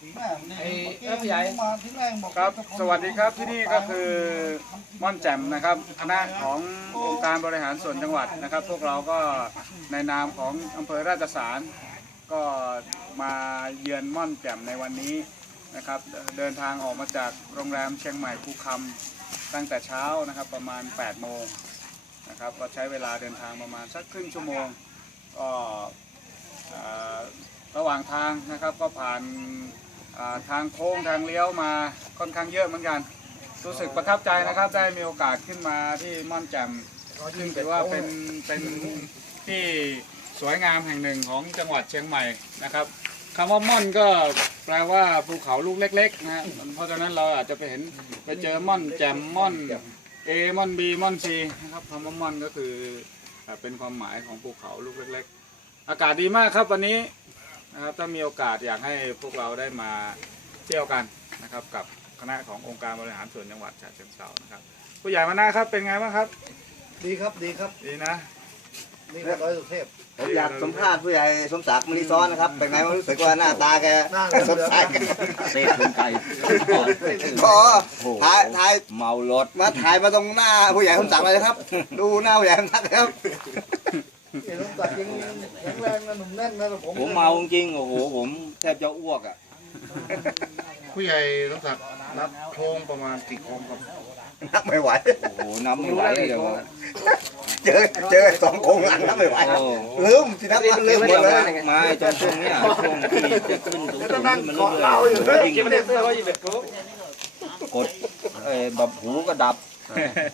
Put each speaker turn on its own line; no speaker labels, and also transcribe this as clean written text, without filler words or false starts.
ครับสวัสดีครับที่นี่ก็คือม่อนแจ่มนะครับคณะขององค์การบริหารส่วนจังหวัดนะครับ พวกเราก็ในนามของอำเภอราชสารก็มาเยือนม่อนแจ่มในวันนี้นะครับเดินทางออกมาจากโรงแรมเชียงใหม่ภูคำตั้งแต่เช้านะครับประมาณ8 โมงนะครับก็ใช้เวลาเดินทางประมาณสักครึ่งชั่วโมงก็ระหว่างทางนะครับก็ผ่านทางโค้งทางเลี้ยวมาค่อนข้างเยอะเหมือนกันรู้สึกประทับใจนะครับได้มีโอกาสขึ้นมาที่ม่อนแจ่มซึ่งถือว่าเป็นที่สวยงามแห่งหนึ่งของจังหวัดเชียงใหม่นะครับคำว่าม่อนก็แปลว่าภูเขาลูกเล็กๆนะเพราะฉะนั้นเราอาจจะไปเจอม่อนแจ่มม่อนAม่อน B ม่อน C นะครับคำว่าม่อนก็คือเป็นความหมายของภูเขาลูกเล็กๆอากาศดีมากครับวันนี้นะครับถ้ามีโอกาสอยากให้พวกเราได้มาเที่ยวกันนะครับกับคณะขององค์การบริหารส่วนจังหวัดฉะเชิงเทรานะครับผู้ใหญ่มานะครับเป็นไงบ้างครับ
ดีครับดีครับ
ดีนะ
นี่ครับร้อยสุเทพ
ผมอยากสัมภาษณ์ผู้ใหญ่สมศักดิ์มณีซ้อนนะครับเป็นไงมันรู้สึกว่าหน้าตาแกสดใส
เศษคนไก่
ขอถ่าย
เมารถ
มาถ่ายมาตรงหน้าผู้ใหญ่สมศักดิ์เลยครับดูหน้าผู้ใหญ่สมศักดิ์ครับ
สมศักดิ์ยังแข็งแรงนะหนุ่มแน่นนะ
ผมเมาจริงโอ้โหผมแทบจะอ้วกอ่ะ
ผู้ใหญ่สมศักดิ์นับโค้งประมาณกี่โค้งครับ
นับไม่ไหว
โอ้โหนับไม่ไหวเลย
เจอ2 โค้งหลังนับไม่ไหวลืมที่นับลืมหมดเลย
มาจนช่วงนี้ช่วงที่จะขึ้นสูงขึ้นมันเรื่อยๆกดแบบหูก็ดับ